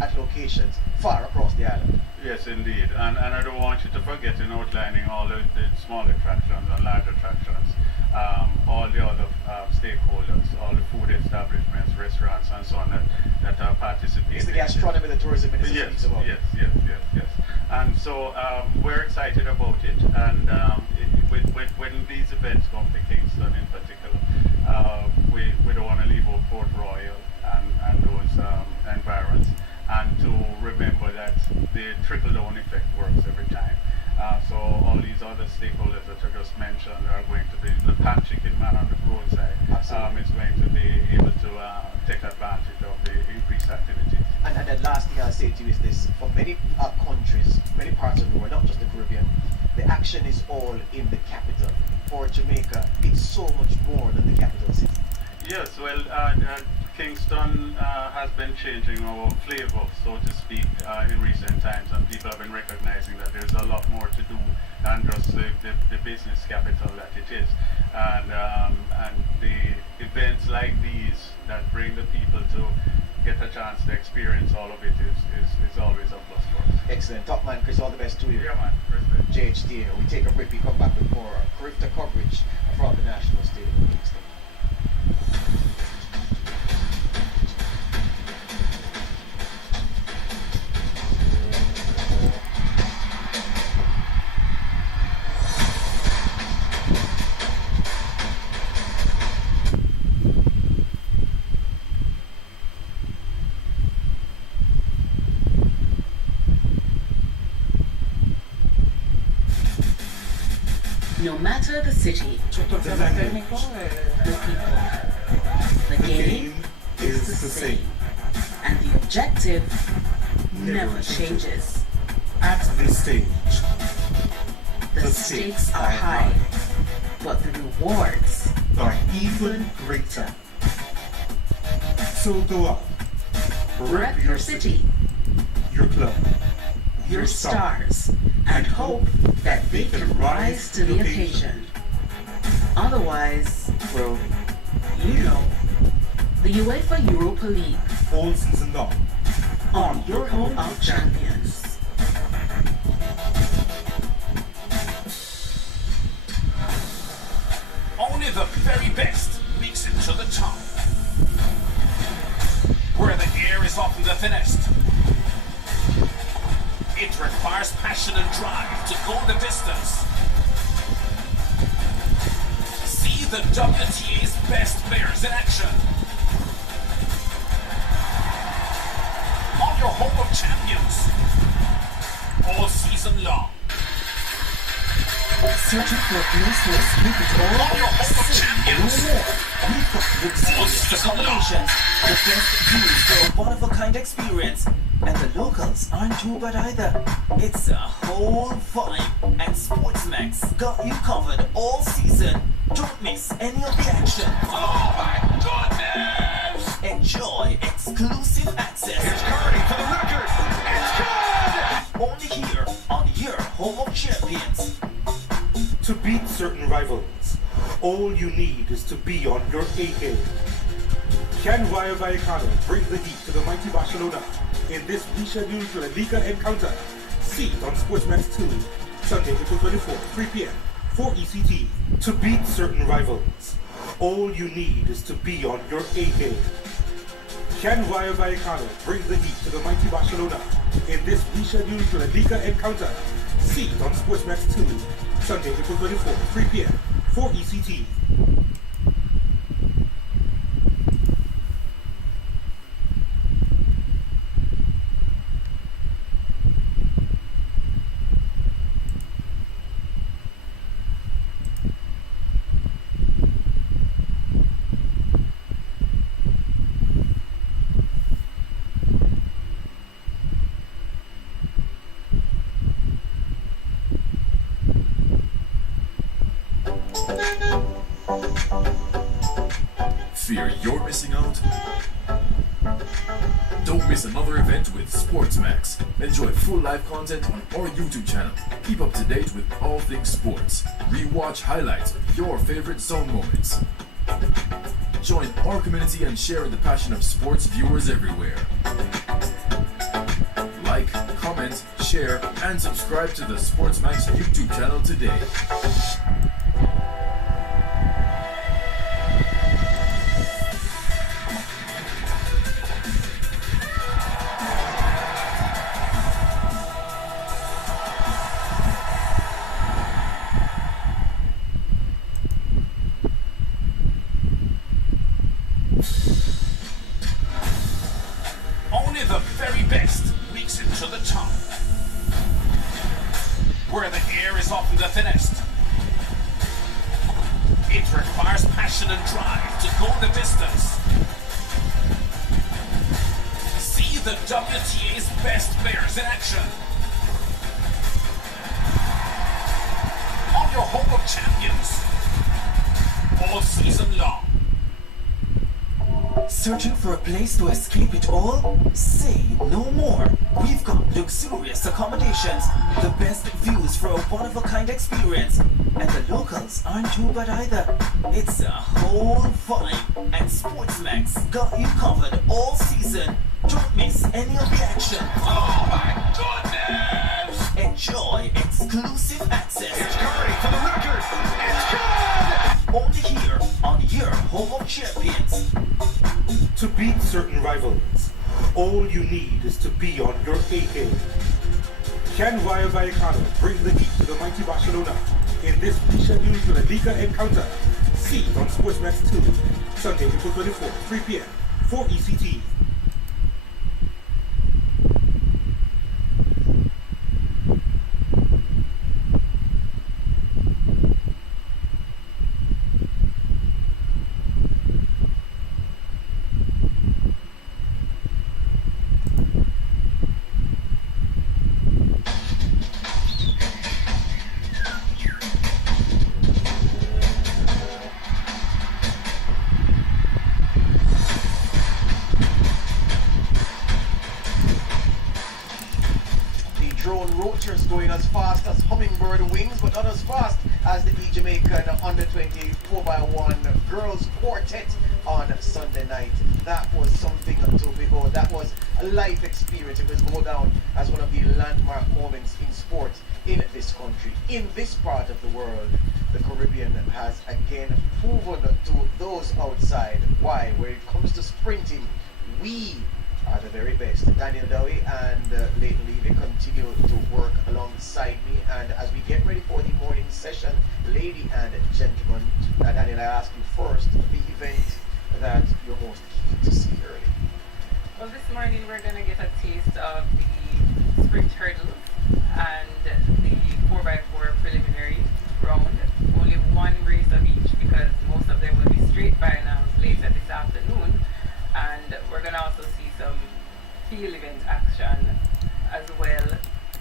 at locations far across the island. Yes, indeed. And I don't want you to forget in outlining all the small attractions and large attractions, all the other stakeholders, all the food establishments, restaurants, and so on that are participating. It's the gastronomy, the tourism ministry. Yes. And so we're excited about it. And when these events come to Kingston in particular, we don't want to leave out Port Royal and those environs. And to remember that the trickle-down effect works every time. So all these other stakeholders that I just mentioned are going to be, the pan chicken man on the roadside is going to be able to take advantage of the increased activities. And the last thing I'll say to you is this: for many countries, many parts of the world, not just the Caribbean, the action is all in the capital. For Jamaica, it's so much more than the capital city. Yes, well, Kingston has been changing our flavor, so to speak, in recent times, and people have been recognizing that there's a lot more to do than just the business capital that it is. And the events like these that bring the people to get a chance to experience all of it is always a plus for us. Excellent. Top man, Chris, all the best to you. Yeah, man. Respect. JHD, we take a break, we come back with more Carifta coverage from the National Stadium in Kingston. No matter the city, the people, the game is the same, and the objective never changes. At this stage, The stakes are high, but the rewards are even greater. So go out, rep your city, your club, your stars, and hope that they can rise to the occasion. Otherwise, well, you know, the UEFA Europa League all season long. on your home of champions. Only the very best makes it to the top. Where the air is often the thinnest. It requires passion and drive to go the distance. See the WTA's best players in action. On your home of champions. All season long. Searching for a place to escape it all? On your home of champions. We've got the All biggest season long. accommodations, the best views for a one-of-a-kind experience, and the locals aren't too bad either. It's a whole vibe, and Sportsmax got you covered all season. Don't miss any of the action. Oh my goodness! Enjoy exclusive access. Here's Cardi for the record. It's good! Only here on your home of champions. To beat certain rivals, all you need is to be on your A game. Can Rayo Vallecano bring the heat to the mighty Barcelona in this rescheduled La Liga encounter? See it on Sportsmax 2, Sunday, April 24, 3 p.m. for ECT. To beat certain rivals, all you need is to be on your A game. Can Rayo Vallecano bring the heat to the mighty Barcelona in this rescheduled La Liga encounter? See it on Sportsmax 2, Sunday, April 24, 3 p.m. for ECT. Fear you're missing out? Don't miss another event with Sportsmax. Enjoy full live content on our YouTube channel. Keep up to date with all things sports. Rewatch highlights of your favorite zone moments. Join our community and share in the passion of sports viewers everywhere. share, and subscribe to the Sportsmax YouTube channel today. Only the very best makes it to the top. Where the air is often the thinnest. It requires passion and drive to go the distance. See the WTA's best players in action. On your home of champions. All season long. Searching for a place to escape it all? Say no more. We've got luxurious accommodations, the best views for a one-of-a-kind experience, and the locals aren't too bad either. It's a whole vibe, and Sportsmax got you covered all season. Don't miss any of the action. Oh my goodness! Enjoy exclusive access. It's Curry for the record. It's good! Only here on your home of champions. To beat certain rivals, all you need is to be on your A game. Can Rayo Vallecano bring the heat to the mighty Barcelona in this rescheduled La Liga encounter? See it on Sportsmax 2, Sunday, April 24, 3 p.m. for ECT. Drone roachers going as fast as hummingbird wings, but not as fast as the Jamaican under 20 4x1 girls quartet on Sunday night. That was something to behold. That was a life experience. It will go down as one of the landmark moments in sport in this country, in this part of the world. The Caribbean has again proven to those outside why, when it comes to sprinting, we are the very best. Daniel Dowie and Leighton Levy continue to work alongside me, and as we get ready for the morning session, lady and gentlemen, Daniel, I ask you first, the event that you're most keen to see early. Well, this morning we're going to get a taste of the sprint hurdles and the 4x4 preliminary round. Only one race of each because most of them will be straight finals later this afternoon. And we're going to also see some field event action as well.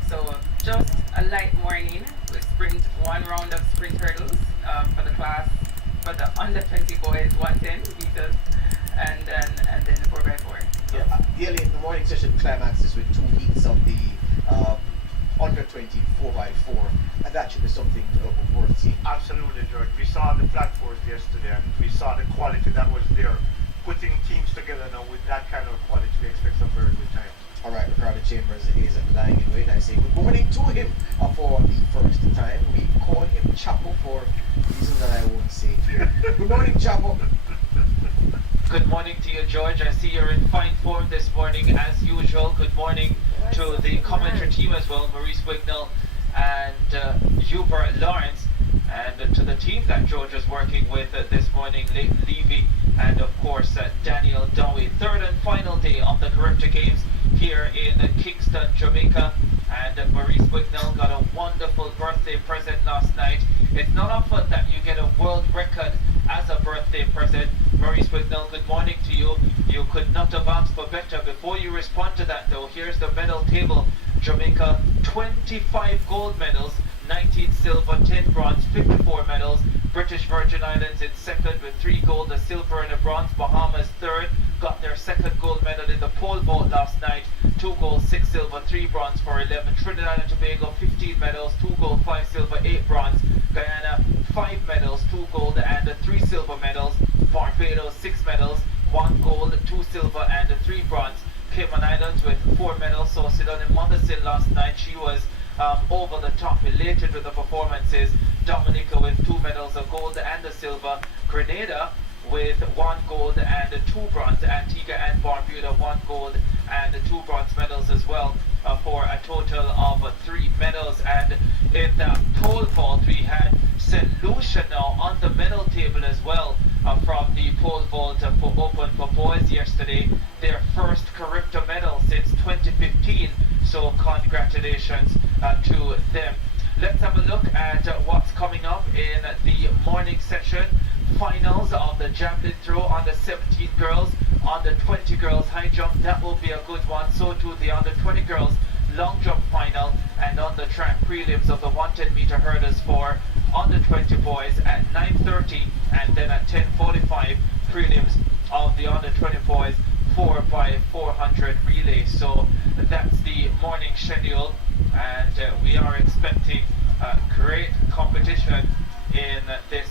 So just a light morning. We sprint one round of sprint hurdles for the class, for the under 20 boys, 110 meters, and then the 4x4. Yeah, the morning session climaxes with 2 heats of the under 20 4x4, and that should be something worth seeing. Absolutely, George. We saw the platforms yesterday, and we saw the quality that was there. Putting teams together now with that kind of quality, we expect some very good times. All right, Ricardo Chambers is lying in wait. I say good morning to him for the first time. We call him Chapo for reasons that I won't say here. Good morning, Chapo. Good morning to you, George. I see you're in fine form this morning as usual. Good morning to the commentary team as well, Maurice Wignall and Hubert Lawrence, and to the team that George is working with this morning, Leighton Levy and of course Daniel Dowie. Third and final day of the Carifta Games here in Kingston, Jamaica, and Maurice Wignall got a wonderful birthday present last night. It's not often that you get a world record as a birthday present. Maurice Wignall, good morning to you. You could not have asked for better. Before you respond to that though, here's the medal table. Jamaica, 25 gold medals, 19 silver, 10 bronze, 54 medals. British Virgin Islands in second with 3 gold, a silver and a bronze. Bahamas third, got their second gold medal in the pole vault last night. 2 gold, 6 silver, 3 bronze for 11. Trinidad and Tobago, 15 medals, 2 gold, 5 silver, 8 bronze. Guyana, 5 medals, 2 gold and 3 silver medals. Barbados, 6 medals, 1 gold, 2 silver and 3 bronze. Cayman Islands with 4 medals. So Sidonie Mondesine last night, she viewers over the top, elated with the performances. Dominica with 2 medals, a gold and a silver. Grenada with 1 gold and 2 bronze. Antigua and Barbuda 1 gold and 2 bronze medals as well, for a total of 3 medals. And in the pole vault, we had St. Lucia now on the medal table as well, from the pole vault for open for boys yesterday. Their first Carifta medal since 2015, so congratulations to them. Let's have a look at what's coming up in the morning session. Finals of the javelin throw on the 17 girls, on the 20 girls high jump. That will be a good one. So too the under 20 girls long jump final, and on the track prelims of the 110 meter hurdles for under 20 boys at 9:30, and then at 10:45 prelims of the under 20 boys 4x400 relay. So that's the morning schedule, and we are expecting great competition in this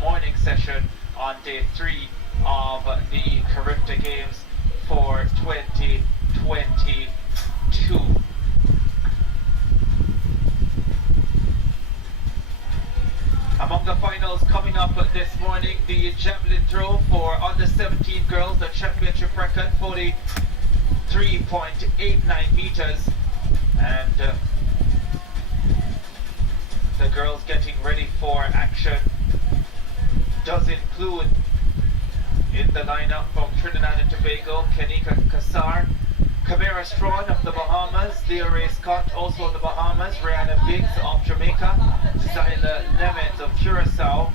morning session on day 3 of the Carifta Games for 2022. Among the finals coming up this morning, the javelin throw for under 17 girls, the championship record 43.89 meters, and the girls getting ready for action does include in the lineup from Trinidad and Tobago, Kenika Kassar, Kamara Strawn of the Bahamas, Leora Scott also of the Bahamas, Rihanna Biggs of Jamaica, Zyla Lemons of Curacao,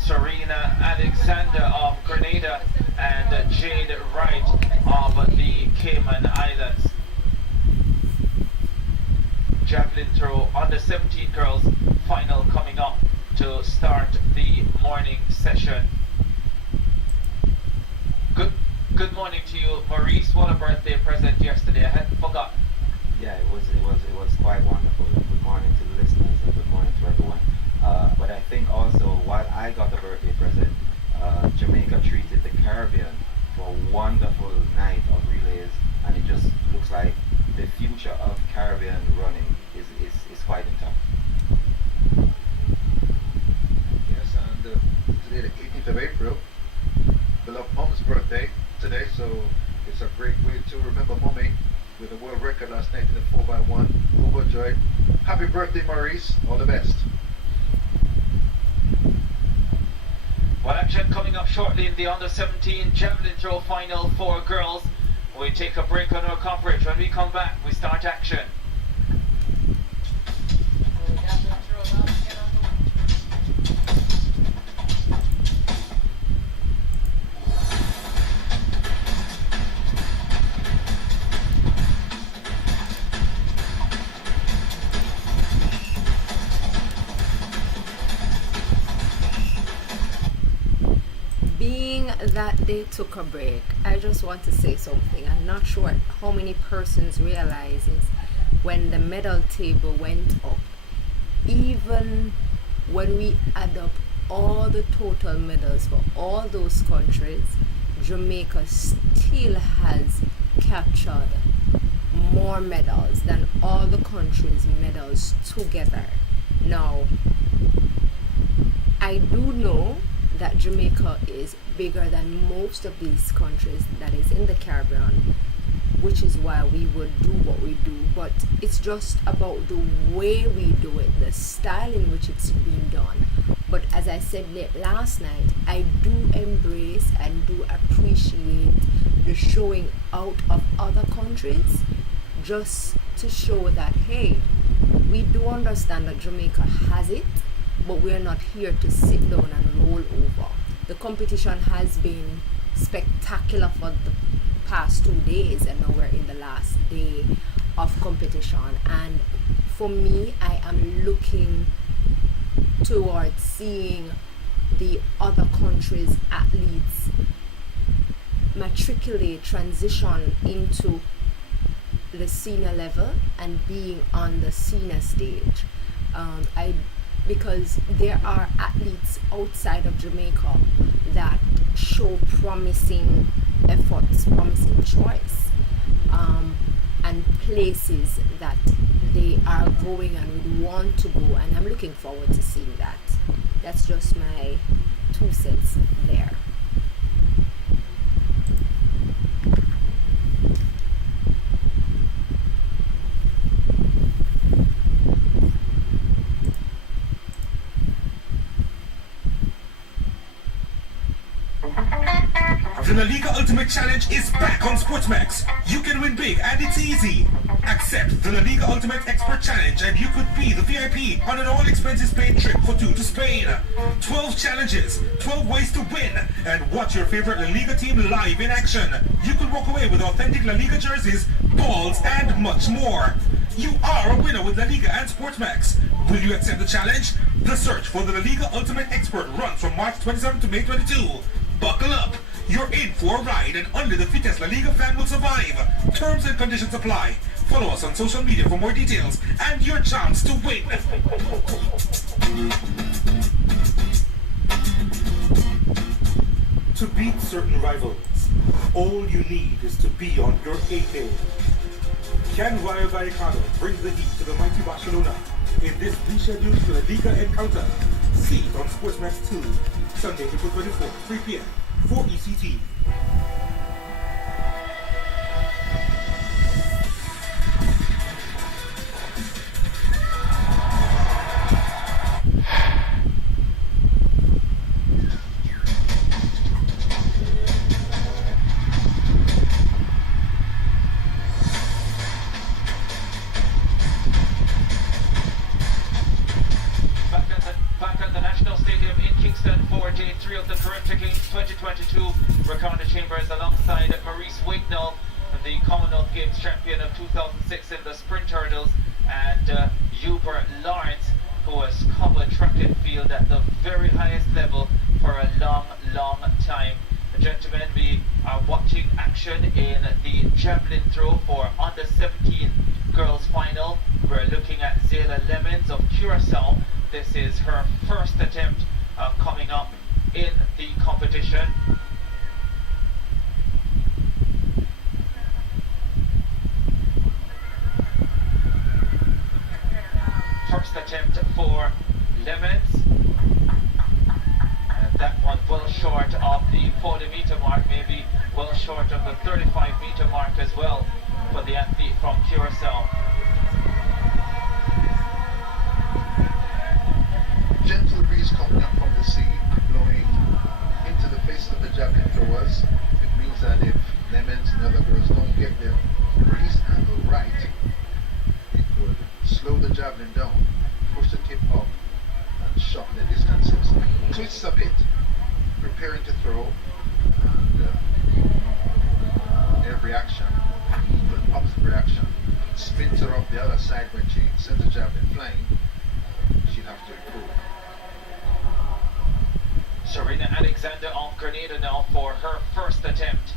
Serena Alexander of Grenada, and Jade Wright of the Cayman Islands. Javelin throw under 17 girls final coming up to start the morning session. Good morning to you, Maurice. What a birthday present yesterday. I hadn't forgotten. Yeah, it was quite wonderful. Good morning to the listeners and good morning to everyone. But I think also while I got the birthday present, Jamaica treated the Caribbean to a wonderful night of relays, and it just looks like the future of Caribbean running is quite intact. Yes, and today the 18th of April, beloved Mom's birthday today, so it's a great way to remember Mommy with a world record last night in the 4x1 overjoyed. Happy birthday, Maurice. All the best. Well, action coming up shortly in the under 17 javelin throw final for girls. We take a break on our coverage. When we come back, we start action. Being that they took a break, I just want to say something. I'm not sure how many persons realizes when the medal table went up, even when we add up all the total medals for all those countries, Jamaica still has captured more medals than all the countries' medals together. Now, I do know that Jamaica is bigger than most of these countries that is in the Caribbean, which is why we would do what we do, but it's just about the way we do it, the style in which it's being done. But as I said last night, I do embrace and do appreciate the showing out of other countries, just to show that, hey, we do understand that Jamaica has it, but we're not here to sit down and roll over. The competition has been spectacular for the past 2 days, and now we're in the last day of competition. And for me, I am looking towards seeing the other countries' athletes matriculate, transition into the senior level and being on the senior stage. Because there are athletes outside of Jamaica that show promising efforts, promising choice, and places that they are going and would want to go, and I'm looking forward to seeing that. That's just my 2 cents there. The La Liga Ultimate Challenge is back on Sportsmax. You can win big and it's easy. Accept the La Liga Ultimate Expert Challenge and you could be the VIP on an all expenses paid trip for 2 to Spain. 12 challenges, 12 ways to win, and watch your favorite La Liga team live in action. You could walk away with authentic La Liga jerseys, balls, and much more. You are a winner with La Liga and Sportsmax. Will you accept the challenge? The search for the La Liga Ultimate Expert runs from March 27 to May 22. Buckle up. You're in for a ride, and only the fittest La Liga fan will survive. Terms and conditions apply. Follow us on social media for more details and your chance to win. To beat certain rivals, all you need is to be on your A game. Can Rayo Vallecano bring the heat to the mighty Barcelona in this rescheduled La Liga encounter? See it on Sportsmax 2, Sunday, April 24, 3 p.m. for ECT. Back at the National Stadium in Kingston for Day 3 of the Carifta Games 2022. Ricardo Chambers alongside Maurice Wignall, the Commonwealth Games champion of 2006 in the sprint hurdles, and Hubert Lawrence, who has covered track and field at the very highest level for a long, long time. Gentlemen, we are watching action in the javelin throw for under 17 girls final. We're looking at Zayla Lemons of Curacao. This is her first attempt coming up in the competition. First attempt for Lemons. And that one well short of the 40-meter mark, maybe well short of the 35-meter mark as well for the athlete from Curacao. Gentle breeze coming up from the sea, blowing into the faces of the javelin throwers. It means that if Lemons and other girls don't get their release angle right, it could slow the javelin down, push the tip up, and shorten the distances. Twists a bit, preparing to throw, and every action, an opposite reaction, spins her up the other side when she sends the javelin flying. She'll have to improve. Serena Alexander of Grenada now for her first attempt.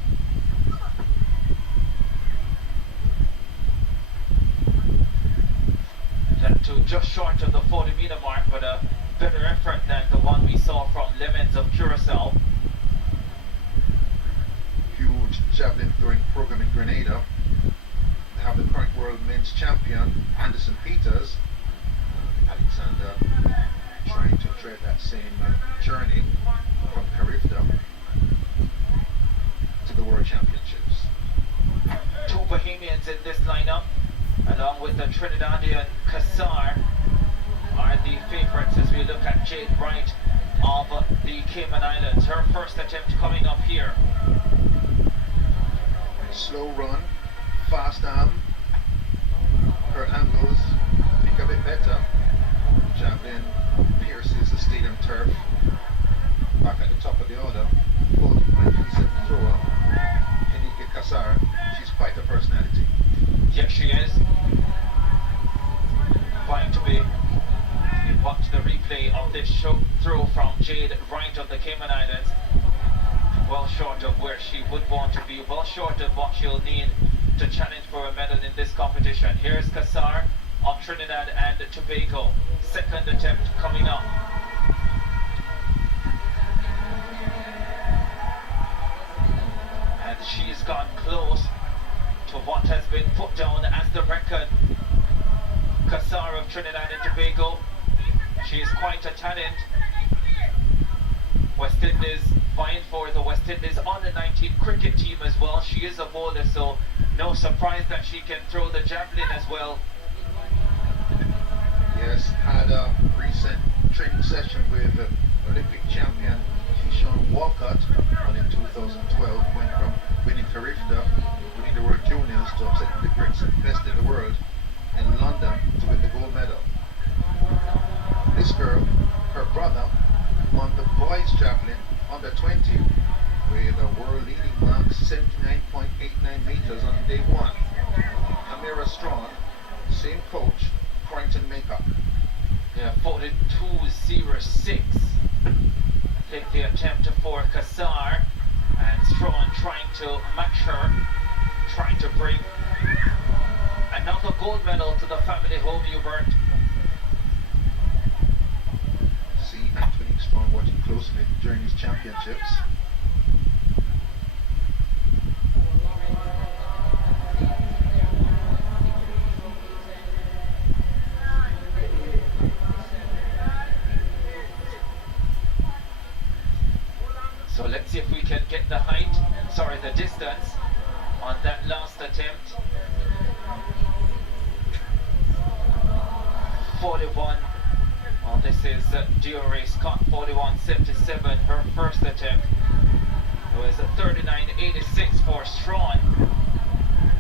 That to just short of the 40-meter mark, but a better effort than the one we saw from Lemons of Curacao. Huge javelin throwing program in Grenada. They have the current world men's champion, Anderson Peters. Alexander trying to tread that same journey from Carifta to the World Championships. Two Bohemians in this lineup, along with the Trinidadian Kassar, are the favourites as we look at Jade Wright of the Cayman Islands. Her first attempt coming up here. Slow run, fast arm. Her angles pick a bit better. Javelin pierces the stadium turf. Back at the top of the order, 40.37 thrower, Henike Kassar. She's quite a personality. Yes, she is. Going to be watch the replay of this throw from Jade Wright of the Cayman Islands. Well short of where she would want to be, well short of what she'll need to challenge for a medal in this competition. Here's Kassar of Trinidad and Tobago. Second attempt coming up. And she's gone close to what has been put down as the record Kassar of Trinidad and Tobago. She is quite a talent. West Indies vying for the West Indies under 19 cricket team as well. She is a bowler, so no surprise that she can throw the javelin as well. Yes, had a recent training session with Olympic champion Keyshawn Walcott, and in 2012 went from winning Carifta, winning the World Juniors, to upsetting the greats and best in the world in London to win the gold medal. This girl, her brother, won the boys javelin under 20 with a world leading mark 79.89 meters on day one. Amira Strong, same coach, Quarrington Makeup. Yeah, 42.06. Take the attempt for Kassar, and Strawn trying to match her, trying to bring another gold medal to the family home, Hubert. See Anthony Strong watching closely during his championships. So let's see if we can get the height, the distance on that last attempt. 41. Well, this is Diore Scott, 41.77. Her first attempt was 39.86 for Strawn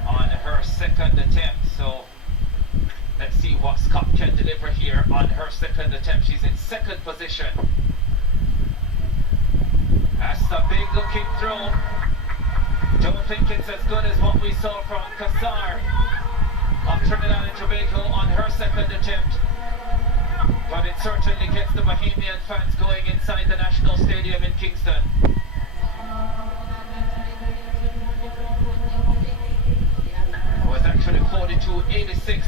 on her second attempt. So let's see what Scott can deliver here on her second attempt. She's in second position. That's a big looking throw. Don't think it's as good as what we saw from Kassar of Trinidad and Tobago on her second attempt. But it certainly gets the Bahamian fans going inside the National Stadium in Kingston. It was actually 42.86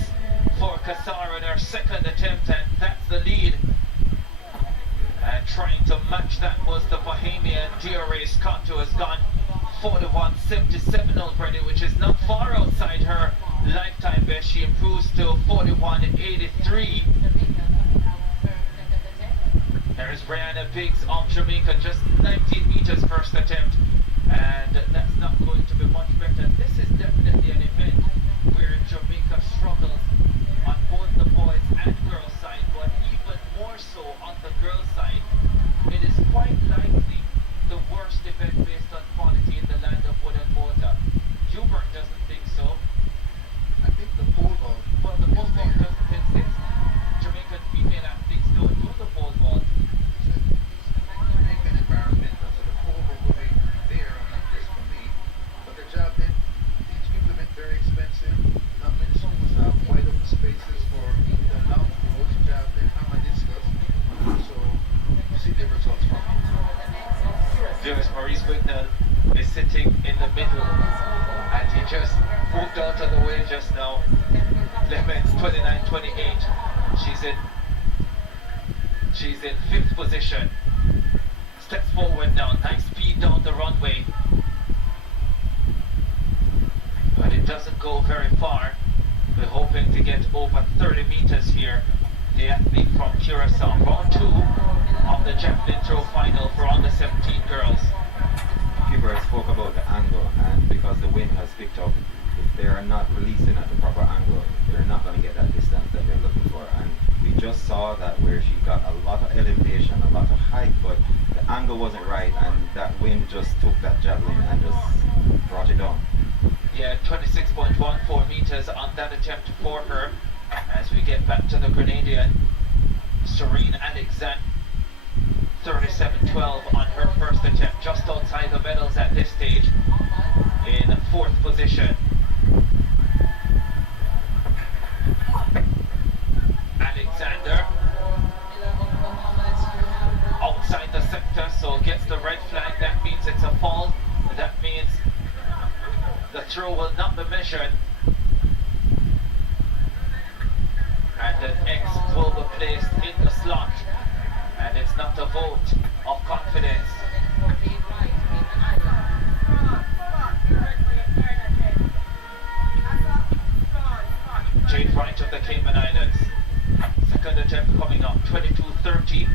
for Kassar in her second attempt, and that's the lead. And trying to match that was the Bahamian Diore Scott, who has gone 41.77 already, which is not far outside her lifetime best. She improves to 41.83. There's Brianna Biggs of Jamaica, just 19 meters first attempt, and that's not going to be much better. This is definitely an event where Jamaica struggles on both the boys and girls side, but even more so on the girls side. It is quite likely the worst event based on quality in the land of wood and water. Hubert doesn't think so. I think the pole vault. Well, the pole vault doesn't exist. Jamaican female athletes don't do the pole vault. Jamaican environment, so the pole vault will be there, and not just for me. But the javelin, each implement very expensive. Not many schools have wide open spaces for the long throws, javelin, hammer discus. So you see the results from it. There's Maurice Wignall is sitting in the middle, and he just moved out of the way just now. Lemons 29.28. She's in fifth position. Steps forward now, nice speed down the runway, but it doesn't go very far. We're hoping to get over 30 meters here. The athlete from Curacao, round 2 of the javelin throw final for under 17 girls. Hubert spoke about the angle, and because the wind has picked up, if they are not releasing at the proper angle, they're not going to get that distance that they're looking for. And we just saw that where she got a lot of elevation, a lot of height, but the angle wasn't right, and that wind just took that javelin and just brought it down. Yeah, 26.14 meters on that attempt for her. As we get back to the Grenadian, Serene Alexander, 37.12 on her first attempt, just outside the medals at this stage, in fourth position. Alexander, outside the sector, so gets the red flag. That means it's a fall. That means the throw will not be measured, and an X will be placed in the slot, and it's not a vote of confidence. Jade Wright of the Cayman Islands. second attempt coming up, 22:30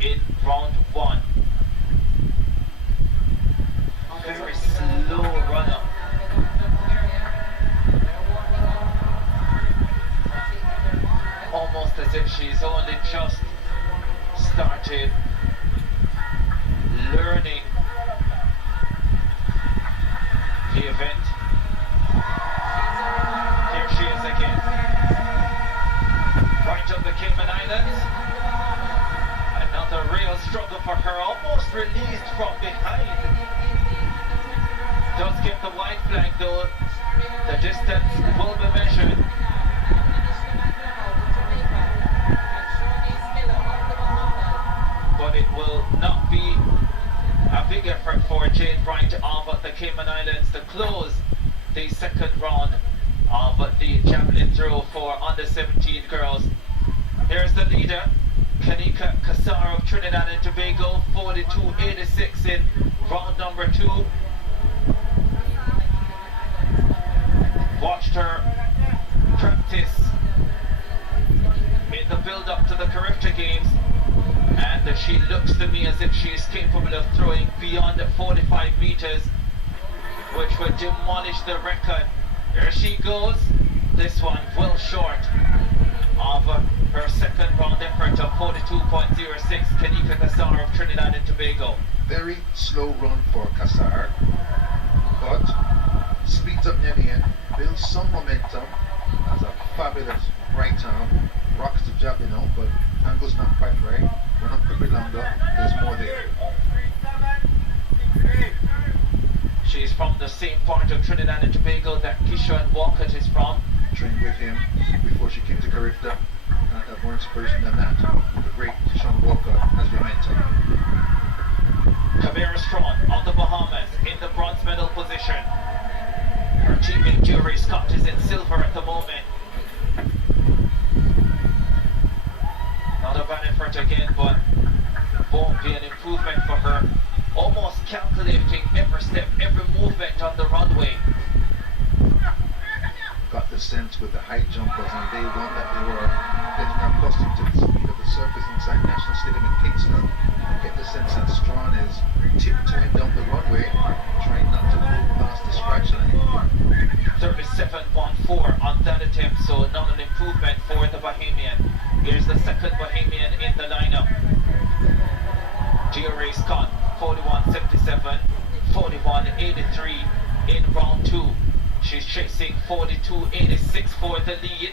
in round 1. Very slow run-up. Almost as if she's only just started learning the event. Here she is again. Right of the Cayman Islands. Another real struggle for her, almost released from behind. Does get the white flag though. The distance will be measured. But it will not be a big effort for Jane Bryant of the Cayman Islands to close the second round of the javelin throw for under 17 girls. Here's the leader, Kanika Kassar of Trinidad and Tobago, 42.86 in round number 2. Watched her practice in the build-up to the Carifta Games, and she looks to me as if she is capable of throwing beyond 45 meters, which would demolish the record. There she goes. This one well short of her second round effort of 42.06. Kanika Kassar of Trinidad and Tobago. Very slow run for Kassar, but speeds up near the end, builds some momentum, has a fabulous right arm, rocks the javelin out, but angle's not quite right. Run up a bit longer, there's more there. She's from the same part of Trinidad and Tobago that Keisha Walker is from. Trained with him before she came to Carifta. Can't have more inspiration than that. The great Sean Walker as your mentor. Kavera Strawn of the Bahamas in the bronze medal position. Her teammate Jerry Scott is in silver at the moment. Not a bad effort again, but won't be an improvement for her. Almost calculating every step, every movement on the runway. Got the sense with the high jumpers on day one that they were getting accustomed to the speed of the surface inside National Stadium in Kingston. Get the sense that Strawn is tiptoeing down the runway, trying not to move past the scratch line. 37.14 on that attempt, so not an improvement for the Bahamian. Here's the second Bahamian in the lineup. Jerry Scott, 41.77, 41.83 in round 2. She's chasing 42.86 for the lead.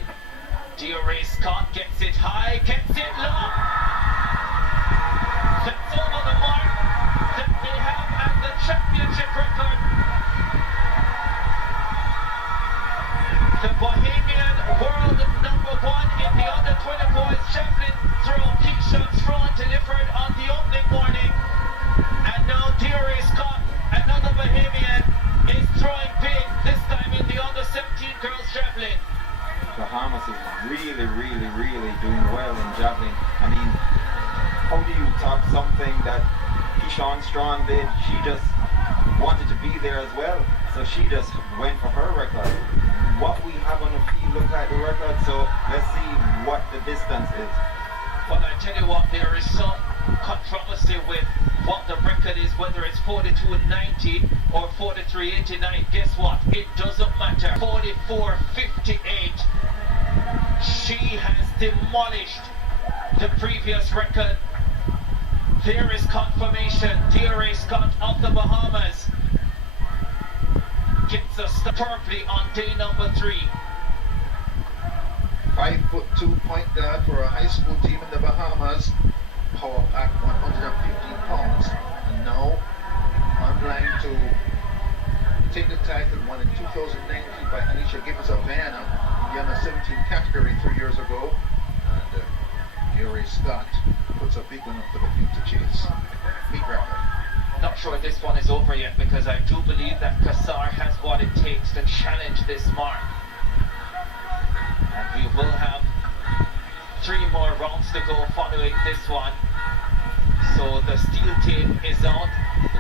Jerry Scott gets it high, gets it low. That's over the mark that they have at the championship record. The Bahamian world number 1 in the under 20 boys javelin throw, Keisha Strawn, delivered on the opening morning. And now Jerry Scott, another Bahamian, is throwing big, this time in the under 17 girls javelin. Bahamas is really doing well in javelin. I mean, how do you top something that Keisha Strawn did? She just wanted to be there as well, so she just went for her record. What we have on the field look like the record, so let's see what the distance is. Well, I tell you what, there is some controversy with what the record is, whether it's 42.90 or 43.89. Guess what? It doesn't matter. 44.58. She has demolished the previous record. There is confirmation. Jerry Scott of the Bahamas gets us superbly on day number 3. 5'2" point guard for a high school team in the Bahamas. Power pack 115 pounds. And now on line to take the title won in 2019 by Anisha Gibbons of Guyana in the under 17 category 3 years ago. And Jerry Scott puts a big one up for the field to chase. Meet record. Not sure this one is over yet, because I do believe that Kassar has what it takes to challenge this mark. And we will have 3 more rounds to go following this one. So the steel tape is out.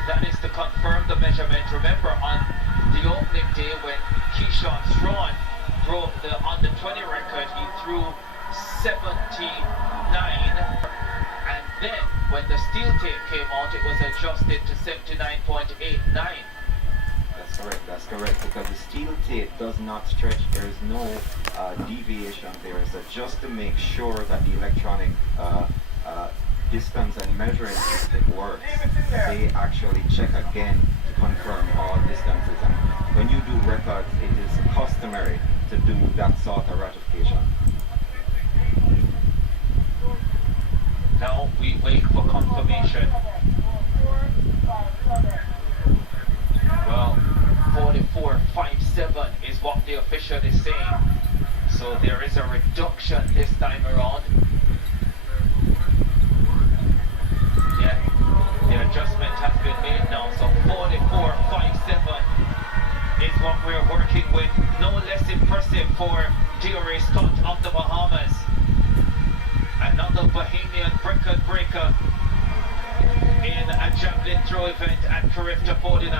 That is to confirm the measurement. Remember, on the opening day when Keisha Strawn broke the under 20 record. He threw 79, and then when the steel tape came out, it was adjusted to 79.89. That's correct, because the steel tape does not stretch. There is no deviation there. So just to make sure that the electronic distance and measuring system works, they actually check again to confirm all distances. And when you do records, it is customary to do that sort of ratification. Now we wait for confirmation. Well, 44.57 is what the official is saying. So there is a reduction this time around. Yeah, the adjustment has been made now. So 44.57 is what we're working with. No less impressive for DRA Scott of the Bahamas. Another Bahamian record breaker in a javelin throw event at Carifta 49.